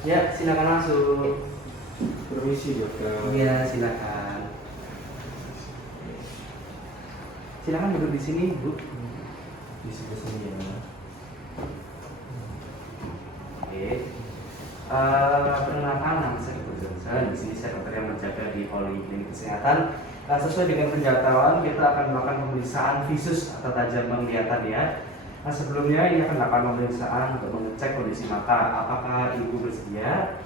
Ya, silakan masuk. Permisi dokter. Iya, silakan. Silakan duduk di sini, Bu. Di sebelah sini ya. Oke. Perkenalkan, nama saya Dr. Johnson. Di sini saya dokter yang menjaga di Poliklinik Kesehatan. Sesuai dengan penjadwalan, kita akan melakukan pemeriksaan visus atau tajam penglihatan ya. Sebelumnya ini akan melakukan pemeriksaan untuk mengecek kondisi mata. Apakah Ibu bersedia?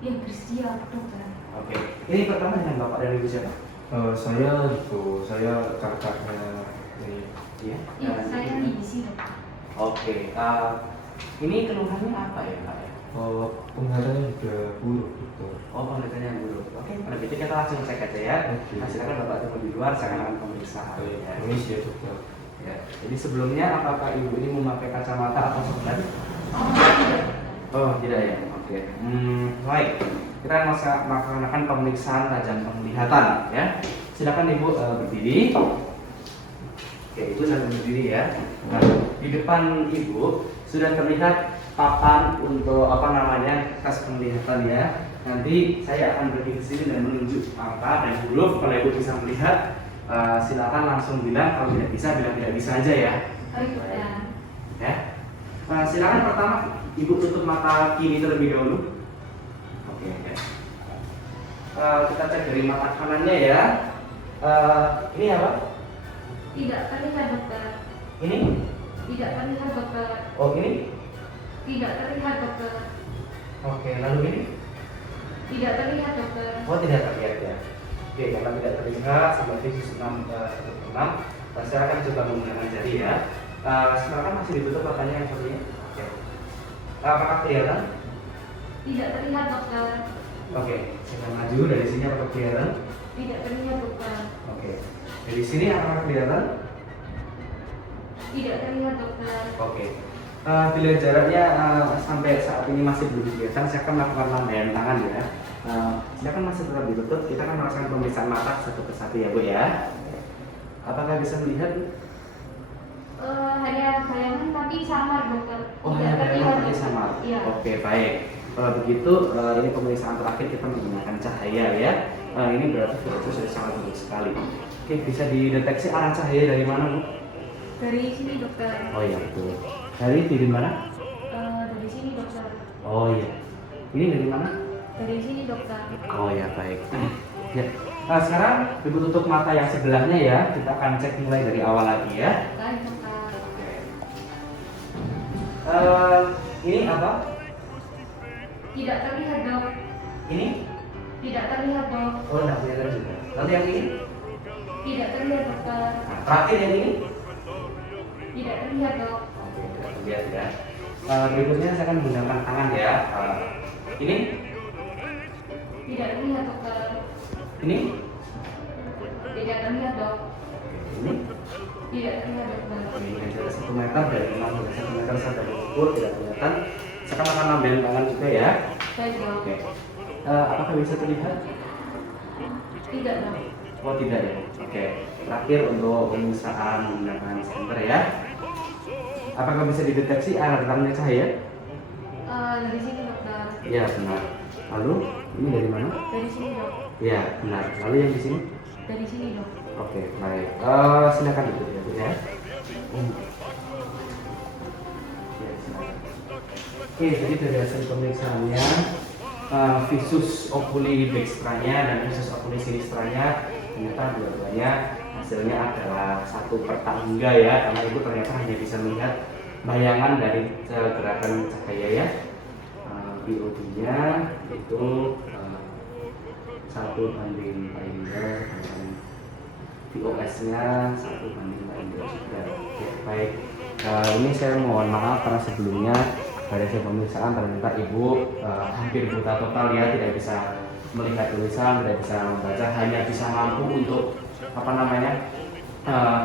Ya bersedia dokter. Oke. Ini pertama dengan Bapak dan Ibu siapa? Saya kakaknya ini. Iya. Ya saya di sini dokter. Oke. Ini keluhannya apa ya, Pak? Penglihatannya juga buruk dokter. Oh, penglihatannya buruk. Oke, kalau gitu kita langsung cek aja ya. Oke. Silakan Bapak tunggu di luar, saya akan pemeriksaan. Ya. Permisi ya dokter. Ya. Jadi sebelumnya apakah Ibu ini memakai kacamata atau sorban? Oh tidak. Oh, tidak ya. Oke. Baik. Kita akan melaksanakan pemeriksaan tajam penglihatan ya. Silakan Ibu berdiri. Oke, Ibu sambil berdiri ya. Nah, di depan Ibu sudah terlihat papan untuk tes penglihatan ya. Nanti saya akan berdiri ke sini dan menunjuk angka dan huruf. Kalau Ibu bisa melihat, silakan langsung bilang. Kalau tidak bisa, bilang tidak bisa aja ya. Baik dokter. Ya. Silakan pertama Ibu tutup mata kiri terlebih dahulu. Oke. Ya. Kita cek dari mata kanannya ya. Ini apa? Tidak terlihat dokter. Ini? Tidak terlihat dokter. Oh, ini? Tidak terlihat dokter. Oke, lalu ini? Tidak terlihat dokter. Oh, tidak terlihat ya. Oke, karena tidak terlihat seperti visus 6 ke 6, saya akan coba menggunakan jari ya. Silakan masih ditutup matanya yang satunya. Oke. Apakah kelihatan? Tidak terlihat dokter. Oke, saya maju dari sini apakah kelihatan? Tidak terlihat dokter. Oke. Dari sini apakah kelihatan? Tidak terlihat dokter. Oke. Bila jaraknya sampai saat ini masih belum kelihatan, saya akan melakukan lambaian tangan ya. Silakan masih tetap ditutup. Kita akan melakukan pemeriksaan mata satu persatu ya, Bu ya. Apakah bisa melihat? Hanya bayangan tapi samar dokter. Oh, Tidak hanya bayangan tapi dokter. samar. Iya. Oke, baik. Kalau begitu, ini pemeriksaan terakhir kita menggunakan cahaya ya. Ini berarti virus sudah sangat bagus sekali. Oke, bisa dideteksi arah cahaya dari mana, Bu? Dari sini dokter. Oh iya, betul. Dari mana? Dari sini dokter. Oh iya. Ini dari mana? Dari sini dokter. Oh ya, baik. Ya. Sekarang Ibu tutup mata yang sebelahnya ya. Kita akan cek mulai dari awal lagi ya. Baik dokter. Ini apa? Tidak terlihat dok. Ini? Tidak terlihat dok. Oh, enggak kelihatan juga. Lalu yang ini? Tidak terlihat dokter. Nah, terakhir yang ini? Tidak terlihat dok. Oke, tidak terlihat ya. Berikutnya saya akan menggunakan tangan ya. Ini? Tidak terlihat dokter. Ini? Tidak terlihat dok. Ini? Tidak terlihat dokter. Ini jarak 1 meter dari 6 cm sampai mengukur tidak kelihatan. Saya akan lambaian tangan juga ya. Baik dok. Oke. Apakah bisa terlihat? Tidak dok. Oh tidak ya. Oke. Terakhir untuk pemeriksaan menggunakan senter ya. Apakah bisa dideteksi arah datangnya cahaya? Dari sini dokter. Iya benar. Lalu ini dari mana? Dari sini dok. Iya benar. Lalu yang di sini? Dari sini dok. Oke baik. Silakan duduk ya Bu ya. Ya, silakan. Oke, jadi dari hasil pemeriksaannya visus oculi dextranya dan visus oculi sinistranya ternyata dua-duanya hasilnya adalah 1/3 ya, karena itu ternyata hanya bisa melihat bayangan dari gerakan cahaya ya. BOD-nya itu 1/3 dan VOS-nya 1/3 juga. Ya, baik. Ini saya mohon maaf karena sebelumnya pada hasil pemeriksaan ternyata Ibu hampir buta total ya, tidak bisa melihat tulisan, tidak bisa membaca, hanya bisa mampu untuk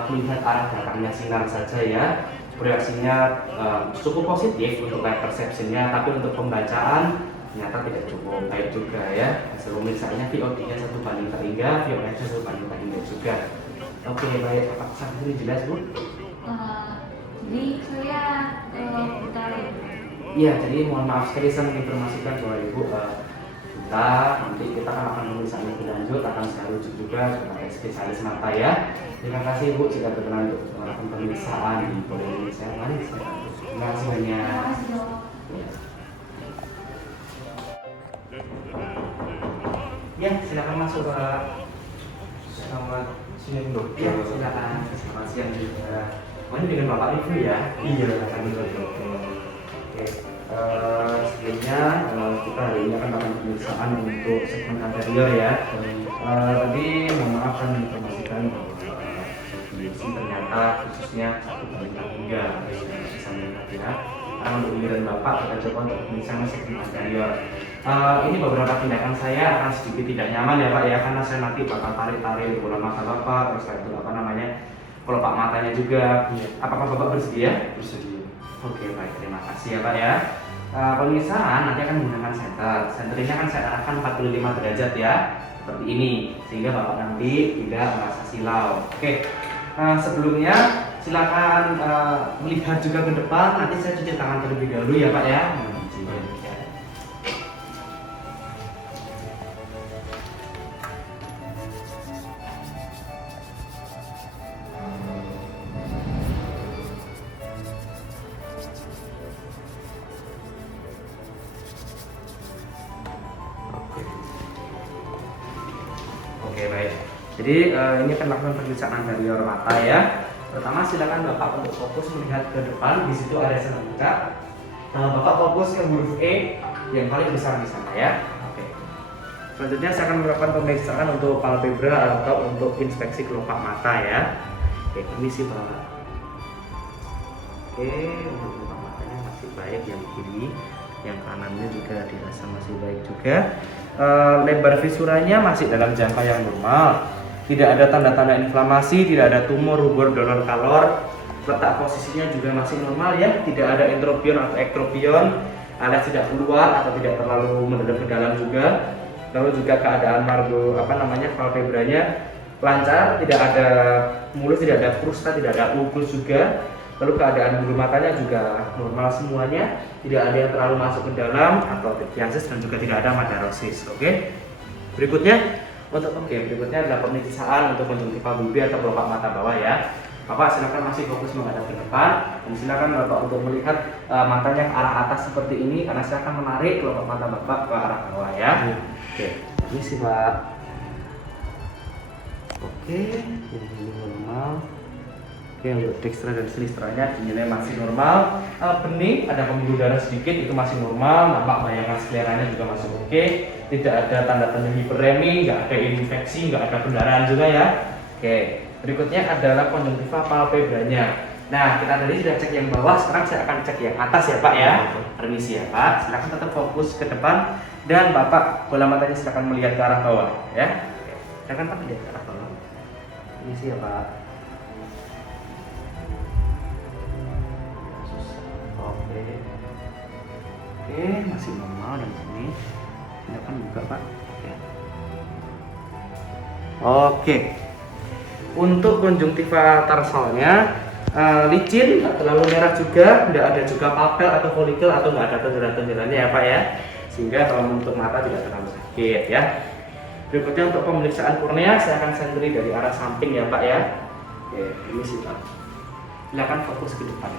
melihat arah datangnya sinar saja ya. Reaksinya cukup positif untuk light perception-nya, tapi untuk pembacaan ternyata tidak cukup baik juga ya. Hasil pemeriksaannya VOD-nya 1/3, VOS-nya 1/3 juga. Oke baik, apakah sampai ini jelas Bu? Jadi saya buta. Iya, jadi mohon maaf sekali saya menginformasikan bahwa Ibu nanti kita akan pemeriksaan lebih lanjut, akan saya rujuk juga sebagai spesialis mata ya. Terima kasih Ibu jika berkenan untuk melakukan pemeriksaan di Polda Indonesia. Mari saya bantu. Terima kasih banyak. Terima kasih dok. Ya. Ya, silakan masuk Pak. Selamat siang dok. Ya, silakan. Selamat siang juga. Oh, ini dengan Bapak Review ya? Iya, Silakan dok. Oke. Sebelumnya kita hari ini akan melakukan pemeriksaan untuk segmen anterior ya. Tadi mohon maaf kan informasikan bahwa kondisi ternyata khususnya satu kali hingga bisa melihat ya. Karena untuk giliran Bapak kita coba untuk pemeriksaan segmen anterior. Ini beberapa tindakan saya akan sedikit tidak nyaman ya Pak ya, karena saya nanti bakal tarik-tarik bola mata Bapak, terus itu apa namanya kelopak matanya juga. Iya. Apakah Bapak bersedia? Bersedia. Oke baik, terima kasih ya Pak ya. Pemisahan nanti akan menggunakan senter. Senter ini akan saya arahkan 45 derajat ya, seperti ini, sehingga Bapak nanti tidak merasa silau. Oke, sebelumnya silakan melihat juga ke depan. Nanti saya cuci tangan terlebih dahulu ya Pak ya. Oke baik. Jadi ini akan melakukan pemeriksaan anterior mata ya. Pertama silakan Bapak untuk fokus melihat ke depan. Di situ ada serangga. Bapak fokus ke huruf E yang paling besar di sana ya. Oke. Selanjutnya saya akan melakukan pemeriksaan untuk palpebra atau untuk inspeksi kelopak mata ya. Oke, permisi Pak. Oke, untuk kelopak matanya masih baik yang kiri, yang kanannya juga dirasa masih baik juga. Lebar visuranya masih dalam jangka yang normal, tidak ada tanda-tanda inflamasi, tidak ada tumor, rubor, donor kalor. Letak posisinya juga masih normal ya, tidak ada entropion atau ektropion, alias tidak keluar atau tidak terlalu mendalam ke dalam juga. Lalu juga keadaan margo palpebranya lancar, tidak ada mulus, tidak ada krusta, tidak ada ulkus juga. Lalu keadaan bulu matanya juga normal semuanya, tidak ada yang terlalu masuk ke dalam atau epiasis dan juga tidak ada madarosis. Oke. Berikutnya adalah pemeriksaan untuk konjungtiva bulbi atau kelopak mata bawah ya. Bapak silakan masih fokus menghadap ke depan dan silakan Bapak untuk melihat matanya ke arah atas seperti ini karena saya akan menarik kelopak mata Bapak ke arah bawah ya. Oke. Ini sih Pak. Oke, ini normal. Oke, untuk dextra dan sinistranya dinilai masih normal. Bening ada pembuluh darah sedikit itu masih normal, nampak bayangan skleranya juga masih oke. Tidak ada tanda-tanda hiperemi, nggak ada infeksi, nggak ada pendarahan juga ya. Oke, berikutnya adalah konjungtiva palpebranya. Nah, kita tadi sudah cek yang bawah, sekarang saya akan cek yang atas ya Pak ya. Permisi ya Pak, silakan tetap fokus ke depan dan Bapak bola matanya silakan melihat ke arah bawah ya. Silakan Pak lihat ke arah bawah. Permisi ya Pak. Oke, masih normal dan sini. Silakan buka Pak. Ya. Oke. Untuk konjungtiva tarsalnya licin, nggak terlalu merah juga, tidak ada juga papel atau folikel atau nggak ada tonjolan-tonjolannya ya Pak ya, sehingga kalau untuk mata tidak terlalu sakit ya. Berikutnya untuk pemeriksaan kornea saya akan sentri dari arah samping ya Pak ya. Oke, ini sih Pak. Silakan fokus ke depan.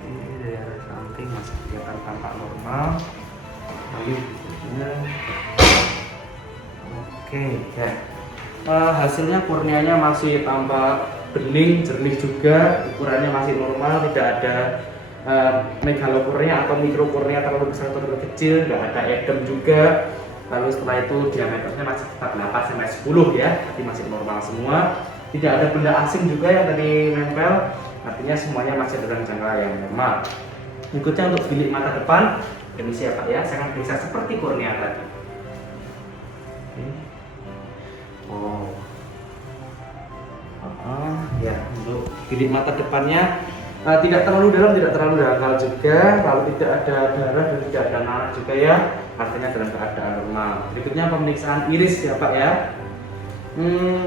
Ini dari arah samping masih kelihatan tampak normal. Lalu berikutnya, oke ya. Hasilnya korneanya masih tampak bening, jernih juga, ukurannya masih normal, tidak ada megalokornea atau mikrokornea terlalu besar atau terlalu kecil, nggak ada edem juga. Lalu setelah itu diameternya masih tetap 8 sampai 10 ya, tapi masih normal semua. Tidak ada benda asing juga yang tadi nempel, artinya semuanya masih dalam jangka yang normal. Berikutnya untuk bilik mata depan, permisi ya Pak ya, saya akan periksa seperti kornea tadi. Oh. Ya, untuk bilik mata depannya tidak terlalu dalam, tidak terlalu dangkal juga, lalu tidak ada darah dan tidak ada nanah juga ya, artinya dalam keadaan normal. Berikutnya pemeriksaan iris ya Pak ya.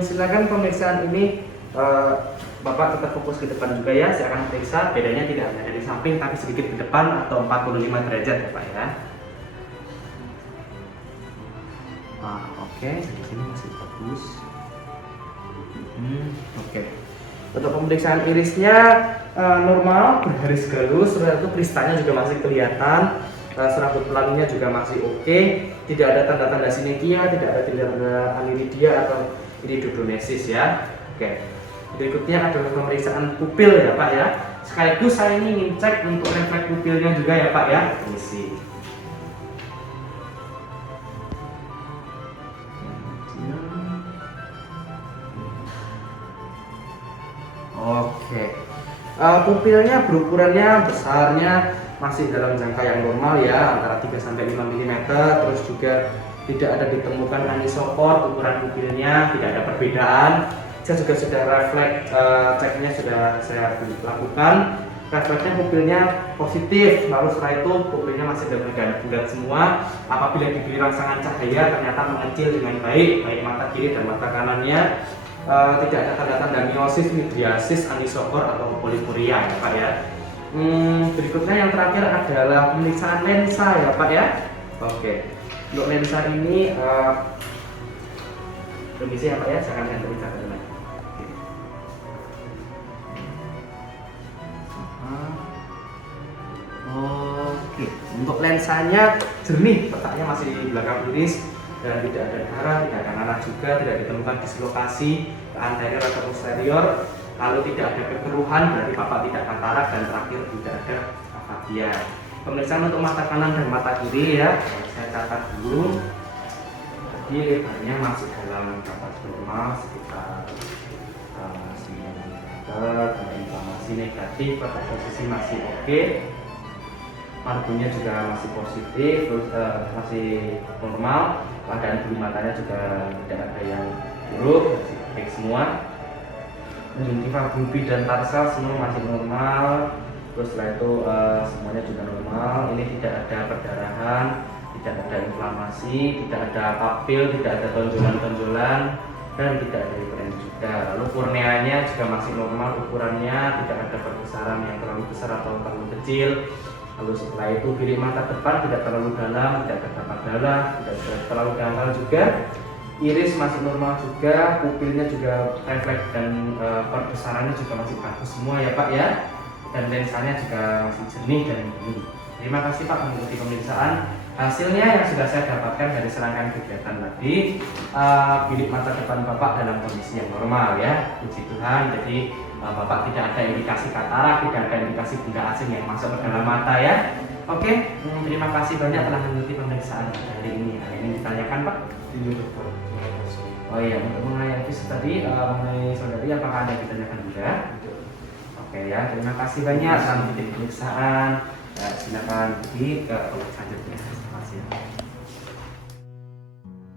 Silakan pemeriksaan ini Bapak tetap fokus ke depan juga ya. Silakan periksa. Bedanya tidak hanya dari samping tapi sedikit ke depan atau 45 derajat ya Pak ya. Nah, oke, di sini masih bagus. Oke. Untuk pemeriksaan irisnya normal, bergaris galus, itu kristanya juga masih kelihatan, serabut pelanginya juga masih oke, tidak ada tanda-tanda sinekia, tidak ada tanda-tanda aniridia atau iridodonesis ya. Oke. Berikutnya adalah pemeriksaan pupil ya Pak ya. Sekaligus saya ini ingin cek untuk refleks pupilnya juga ya Pak ya. Permisi. Oke, pupilnya berukurannya besarnya masih dalam jangka yang normal ya, antara 3-5 mm. Terus juga tidak ada ditemukan anisopor, ukuran pupilnya tidak ada perbedaan. Saya juga sudah refleks, ceknya sudah saya lakukan. Refleksnya pupilnya positif, lalu setelah itu pupilnya masih bulat semua. Apabila diberi rangsangan cahaya ternyata mengecil dengan baik mata kiri dan mata kanannya. Tidak ada tanda-tanda miosis, midriasis, anisopor atau polipuria ya Pak ya. Berikutnya yang terakhir adalah pemeriksaan lensa ya Pak ya. Oke, untuk lensa ini permisi ya Pak ya, saya akan periksa dulu. Oke, untuk lensanya jernih, letaknya masih di belakang iris. Dan tidak ada darah, tidak ada nanah juga, tidak ditemukan dislokasi ke anterior atau posterior, lalu tidak ada kekeruhan, berarti Bapak tidak katarak, dan terakhir tidak ada afasia. Pemeriksaan untuk mata kanan dan mata kiri ya, saya catat dulu. Jadi lebarnya masih dalam batas normal sekitar 9 mm, ada inflamasi negatif, pada posisi masih oke. Margumnya juga masih positif, terus masih normal. Keadaan bulu matanya juga tidak ada yang buruk, masih baik semua. Gingiva bulbi dan tarsal semua masih normal. Terus setelah itu semuanya juga normal. Ini tidak ada perdarahan, tidak ada inflamasi, tidak ada papil, tidak ada tonjolan-tonjolan, dan tidak ada hiperin juga. Lalu korneanya juga masih normal ukurannya, tidak ada perbesaran yang terlalu besar atau terlalu kecil. Lalu setelah itu bilik mata depan tidak terlalu dalam, tidak terdapat darah, tidak terlalu dangkal juga. Iris masih normal juga, pupilnya juga refleks dan perbesarannya juga masih bagus semua ya Pak ya. Dan lensanya juga masih jernih dan biru. Terima kasih Pak mengikuti pemeriksaan. Hasilnya yang sudah saya dapatkan dari serangkaian kegiatan tadi, bilik mata depan Bapak dalam kondisi yang normal ya, puji Tuhan. Jadi Bapak tidak ada indikasi katarak, tidak ada indikasi benda asing yang masuk ke dalam mata ya. Oke, terima kasih banyak telah mengikuti pemeriksaan hari ini. Ada yang ditanyakan Pak? Iya dokter. Oh iya, untuk mengenai episode tadi, mengenai saudari, apakah ada yang ditanyakan juga? Oke ya, terima kasih banyak telah mengikuti pemeriksaan. Silakan pergi ke selanjutnya. Terima kasih.